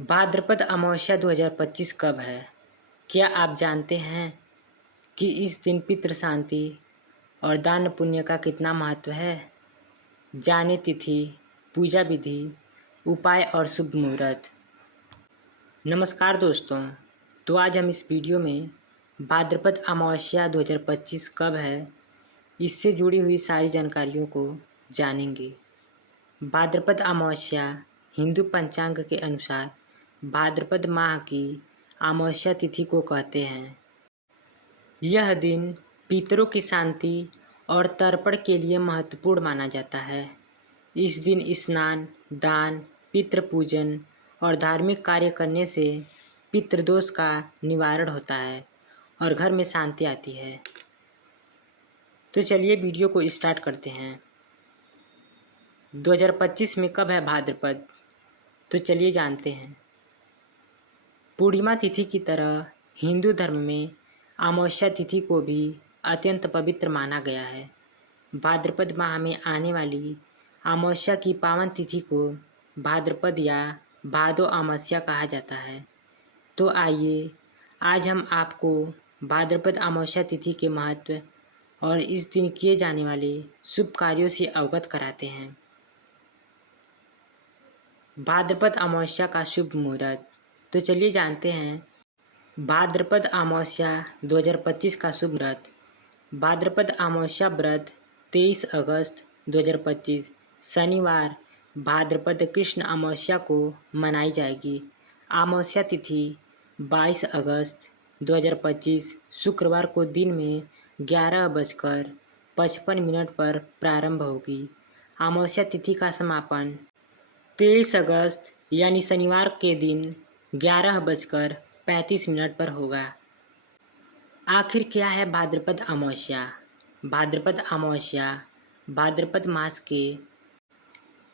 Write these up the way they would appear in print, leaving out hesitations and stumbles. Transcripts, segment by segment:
भाद्रपद अमावस्या 2025 कब है? क्या आप जानते हैं कि इस दिन पितृ शांति और दान पुण्य का कितना महत्व है? जाने तिथि, पूजा विधि, उपाय और शुभ मुहूर्त। नमस्कार दोस्तों, तो आज हम इस वीडियो में भाद्रपद अमावस्या 2025 कब है, इससे जुड़ी हुई सारी जानकारियों को जानेंगे। भाद्रपद अमावस्या हिंदू पंचांग के अनुसार भाद्रपद माह की अमावस्या तिथि को कहते हैं। यह दिन पितरों की शांति और तर्पण के लिए महत्वपूर्ण माना जाता है। इस दिन स्नान, दान, पितृ पूजन और धार्मिक कार्य करने से पितृदोष का निवारण होता है और घर में शांति आती है। तो चलिए वीडियो को स्टार्ट करते हैं। 2025 में कब है भाद्रपद? तो चलिए जानते हैं। पूर्णिमा तिथि की तरह हिंदू धर्म में अमावस्या तिथि को भी अत्यंत पवित्र माना गया है। भाद्रपद माह में आने वाली अमावस्या की पावन तिथि को भाद्रपद या भादो अमावस्या कहा जाता है। तो आइए आज हम आपको भाद्रपद अमावस्या तिथि के महत्व और इस दिन किए जाने वाले शुभ कार्यों से अवगत कराते हैं। भाद्रपद अमावस्या का शुभ मुहूर्त। तो चलिए जानते हैं भाद्रपद अमावस्या 2025 का शुभ व्रत। भाद्रपद अमावस्या व्रत 23 अगस्त 2025 शनिवार भाद्रपद कृष्ण अमावस्या को मनाई जाएगी। अमावस्या तिथि 22 अगस्त 2025 शुक्रवार को दिन में 11:55 पर प्रारंभ होगी। अमावस्या तिथि का समापन 23 अगस्त यानी शनिवार के दिन 11:35 पर होगा। आखिर क्या है भाद्रपद अमावस्या? भाद्रपद अमावस्या भाद्रपद मास के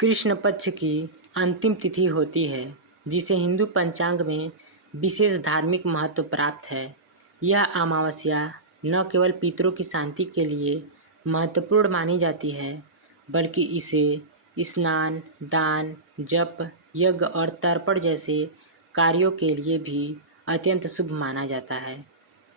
कृष्ण पक्ष की अंतिम तिथि होती है, जिसे हिंदू पंचांग में विशेष धार्मिक महत्व प्राप्त है। यह अमावस्या न केवल पितरों की शांति के लिए महत्वपूर्ण मानी जाती है, बल्कि इसे स्नान, दान, जप, यज्ञ और तर्पण जैसे कार्यों के लिए भी अत्यंत शुभ माना जाता है।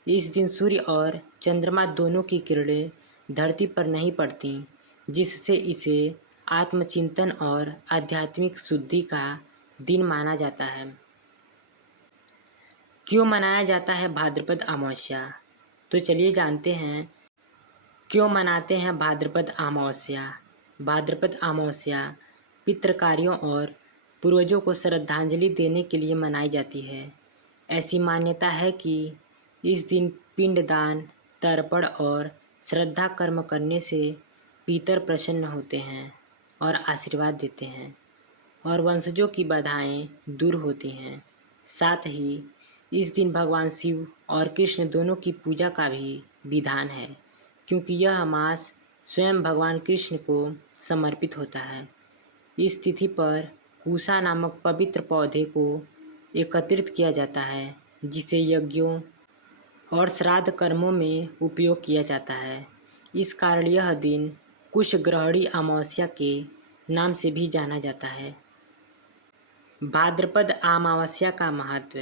इस दिन सूर्य और चंद्रमा दोनों की किरणें धरती पर नहीं पड़ती, जिससे इसे आत्मचिंतन और आध्यात्मिक शुद्धि का दिन माना जाता है। क्यों मनाया जाता है भाद्रपद अमावस्या? तो चलिए जानते हैं क्यों मनाते हैं भाद्रपद अमावस्या। भाद्रपद अमावस्या पितृ कार्यों और पूर्वजों को श्रद्धांजलि देने के लिए मनाई जाती है। ऐसी मान्यता है कि इस दिन पिंडदान, तर्पण और श्रद्धा कर्म करने से पितर प्रसन्न होते हैं और आशीर्वाद देते हैं और वंशजों की बाधाएं दूर होती हैं। साथ ही इस दिन भगवान शिव और कृष्ण दोनों की पूजा का भी विधान है, क्योंकि यह मास स्वयं भगवान कृष्ण को समर्पित होता है। इस तिथि पर कुशा नामक पवित्र पौधे को एकत्रित किया जाता है, जिसे यज्ञों और श्राद्ध कर्मों में उपयोग किया जाता है। इस कारण यह दिन कुशग्रहणी अमावस्या के नाम से भी जाना जाता है। भाद्रपद अमावस्या का महत्व।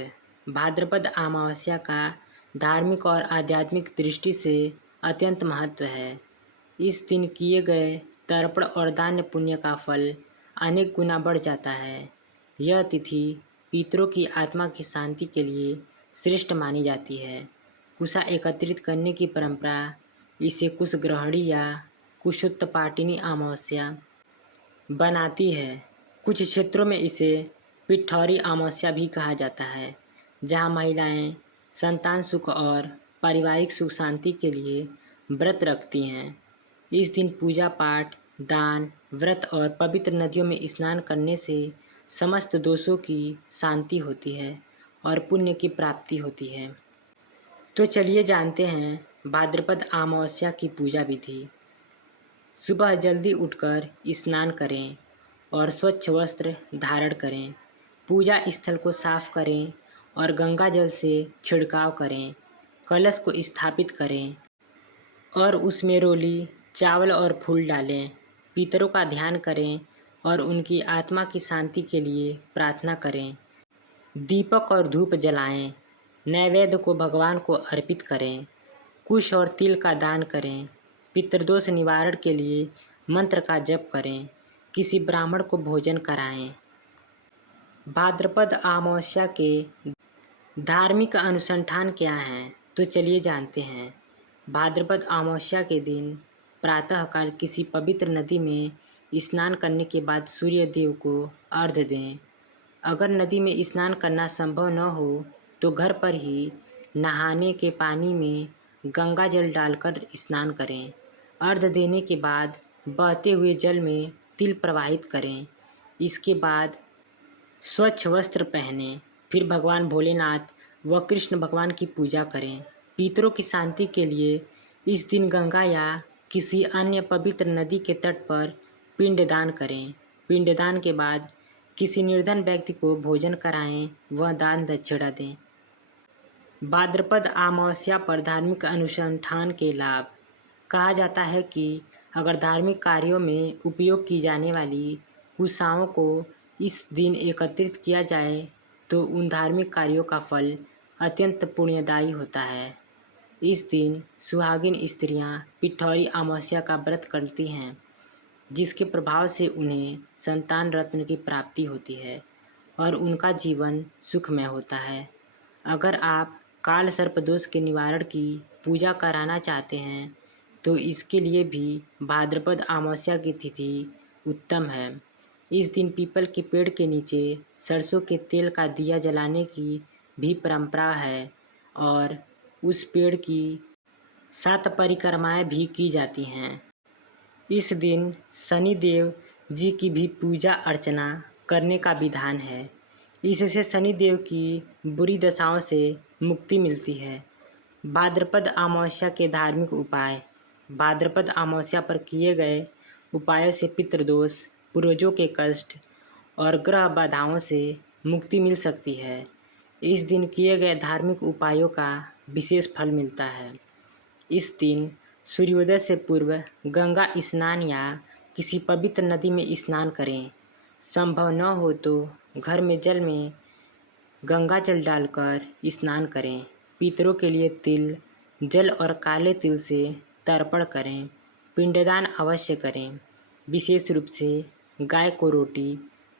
भाद्रपद अमावस्या का धार्मिक और आध्यात्मिक दृष्टि से अत्यंत महत्व है। इस दिन किए गए तर्पण और दान पुण्य का फल अनेक गुना बढ़ जाता है। यह तिथि पितरों की आत्मा की शांति के लिए श्रेष्ठ मानी जाती है। कुशा एकत्रित करने की परंपरा इसे कुशग्रहणी या कुशोत्पाटिनी अमावस्या बनाती है। कुछ क्षेत्रों में इसे पिठौरी अमावस्या भी कहा जाता है, जहां महिलाएं संतान सुख और पारिवारिक सुख शांति के लिए व्रत रखती हैं। इस दिन पूजा पाठ, दान, व्रत और पवित्र नदियों में स्नान करने से समस्त दोषों की शांति होती है और पुण्य की प्राप्ति होती है। तो चलिए जानते हैं भाद्रपद अमावस्या की पूजा विधि। सुबह जल्दी उठकर स्नान करें और स्वच्छ वस्त्र धारण करें। पूजा स्थल को साफ करें और गंगा जल से छिड़काव करें। कलश को स्थापित करें और उसमें रोली, चावल और फूल डालें। पितरों का ध्यान करें और उनकी आत्मा की शांति के लिए प्रार्थना करें। दीपक और धूप जलाएं, नैवेद्य को भगवान को अर्पित करें, कुश और तिल का दान करें, पितृदोष निवारण के लिए मंत्र का जप करें, किसी ब्राह्मण को भोजन कराएं। भाद्रपद अमावस्या के धार्मिक अनुष्ठान क्या हैं, तो चलिए जानते हैं। भाद्रपद अमावस्या के दिन प्रातःकाल किसी पवित्र नदी में स्नान करने के बाद सूर्य देव को अर्घ्य दें। अगर नदी में स्नान करना संभव न हो तो घर पर ही नहाने के पानी में गंगा जल डालकर स्नान करें। अर्घ्य देने के बाद बहते हुए जल में तिल प्रवाहित करें। इसके बाद स्वच्छ वस्त्र पहनें। फिर भगवान भोलेनाथ व कृष्ण भगवान की पूजा करें। पितरों की शांति के लिए इस दिन गंगा या किसी अन्य पवित्र नदी के तट पर पिंडदान करें। पिंडदान के बाद किसी निर्धन व्यक्ति को भोजन कराएं व दान दक्षिणा दें। भाद्रपद अमावस्या पर धार्मिक अनुष्ठान के लाभ। कहा जाता है कि अगर धार्मिक कार्यों में उपयोग की जाने वाली कुशाओं को इस दिन एकत्रित किया जाए तो उन धार्मिक कार्यों का फल अत्यंत पुण्यदायी होता है। इस दिन सुहागिन स्त्रियां पिठौरी अमावस्या का व्रत करती हैं, जिसके प्रभाव से उन्हें संतान रत्न की प्राप्ति होती है और उनका जीवन सुखमय होता है। अगर आप काल सर्प दोष के निवारण की पूजा कराना चाहते हैं तो इसके लिए भी भाद्रपद अमावस्या की तिथि उत्तम है। इस दिन पीपल के पेड़ के नीचे सरसों के तेल का दिया जलाने की भी परंपरा है और उस पेड़ की 7 परिक्रमाएं भी की जाती हैं। इस दिन शनि देव जी की भी पूजा अर्चना करने का विधान है। इससे शनि देव की बुरी दशाओं से मुक्ति मिलती है। भाद्रपद अमावस्या के धार्मिक उपाय। भाद्रपद अमावस्या पर किए गए उपायों से पितृदोष, पूर्वजों के कष्ट और ग्रह बाधाओं से मुक्ति मिल सकती है। इस दिन किए गए धार्मिक उपायों का विशेष फल मिलता है। इस दिन सूर्योदय से पूर्व गंगा स्नान या किसी पवित्र नदी में स्नान करें। संभव न हो तो घर में जल में गंगा जल डालकर स्नान करें। पितरों के लिए तिल, जल और काले तिल से तर्पण करें। पिंडदान अवश्य करें। विशेष रूप से गाय को रोटी,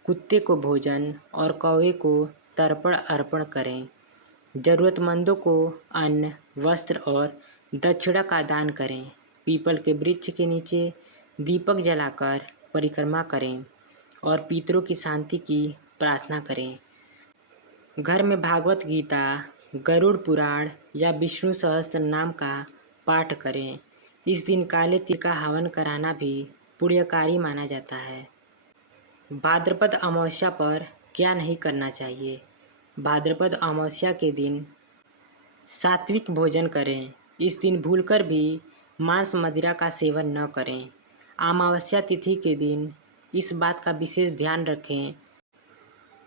कुत्ते को भोजन और कौवे को तर्पण अर्पण करें। ज़रूरतमंदों को अन्न, वस्त्र और दक्षिणा का दान करें। पीपल के वृक्ष के नीचे दीपक जलाकर परिक्रमा करें और पितरों की शांति की प्रार्थना करें। घर में भागवत गीता, गरुड़ पुराण या विष्णु सहस्त्र नाम का पाठ करें। इस दिन काले तिल का हवन कराना भी पुण्यकारी माना जाता है। भाद्रपद अमावस्या पर क्या नहीं करना चाहिए। भाद्रपद अमावस्या के दिन सात्विक भोजन करें। इस दिन भूलकर भी मांस मदिरा का सेवन न करें। अमावस्या तिथि के दिन इस बात का विशेष ध्यान रखें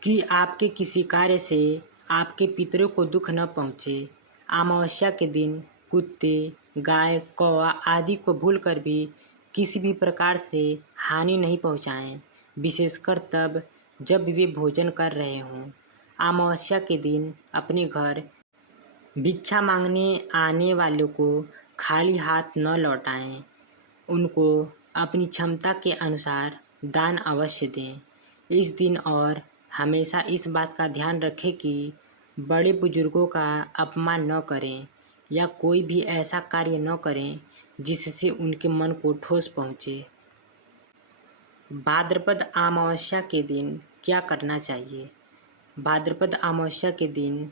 कि आपके किसी कार्य से आपके पितरों को दुख न पहुँचे। अमावस्या के दिन कुत्ते, गाय, कौवा आदि को भूलकर भी किसी भी प्रकार से हानि नहीं पहुँचाएं, विशेषकर तब जब वे भोजन कर रहे हों। अमावस्या के दिन अपने घर भिक्षा मांगने आने वालों को खाली हाथ न लौटाएं। उनको अपनी क्षमता के अनुसार दान अवश्य दें। इस दिन और हमेशा इस बात का ध्यान रखें कि बड़े बुजुर्गों का अपमान न करें या कोई भी ऐसा कार्य न करें जिससे उनके मन को ठोस पहुँचे। भाद्रपद अमावस्या के दिन क्या करना चाहिए। भाद्रपद अमावस्या के दिन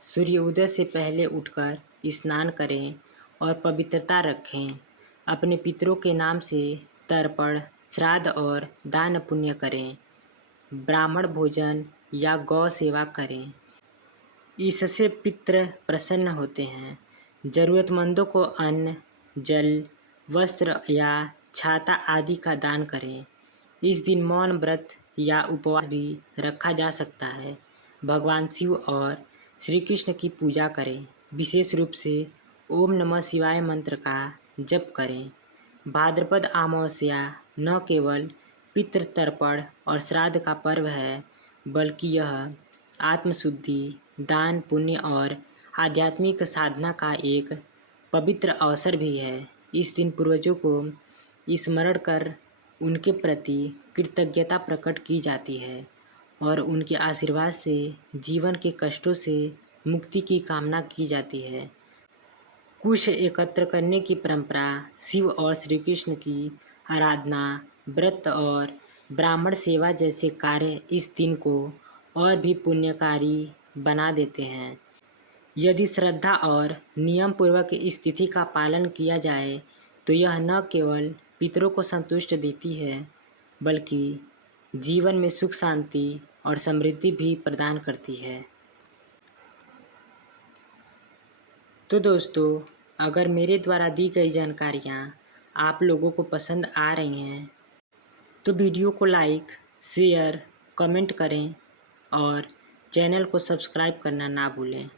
सूर्योदय से पहले उठकर स्नान करें और पवित्रता रखें। अपने पितरों के नाम से तर्पण, श्राद्ध और दान पुण्य करें। ब्राह्मण भोजन या गौ सेवा करें। इससे पितृ प्रसन्न होते हैं। ज़रूरतमंदों को अन्न, जल, वस्त्र या छाता आदि का दान करें। इस दिन मौन व्रत या उपवास भी रखा जा सकता है। भगवान शिव और श्री कृष्ण की पूजा करें। विशेष रूप से ओम नमः शिवाय मंत्र का जप करें। भाद्रपद अमावस्या न केवल पितृ तर्पण और श्राद्ध का पर्व है, बल्कि यह आत्मशुद्धि, दान, पुण्य और आध्यात्मिक साधना का एक पवित्र अवसर भी है। इस दिन पूर्वजों को स्मरण कर उनके प्रति कृतज्ञता प्रकट की जाती है और उनके आशीर्वाद से जीवन के कष्टों से मुक्ति की कामना की जाती है। कुश एकत्र करने की परंपरा शिव और श्री कृष्ण की आराधना, व्रत और ब्राह्मण सेवा जैसे कार्य इस दिन को और भी पुण्यकारी बना देते हैं। यदि श्रद्धा और नियम पूर्वक इस तिथि का पालन किया जाए तो यह न केवल पितरों को संतुष्ट देती है बल्कि जीवन में सुख, शांति और समृद्धि भी प्रदान करती है। तो दोस्तों, अगर मेरे द्वारा दी गई जानकारियाँ आप लोगों को पसंद आ रही हैं तो वीडियो को लाइक, शेयर, कमेंट करें और चैनल को सब्सक्राइब करना ना भूलें।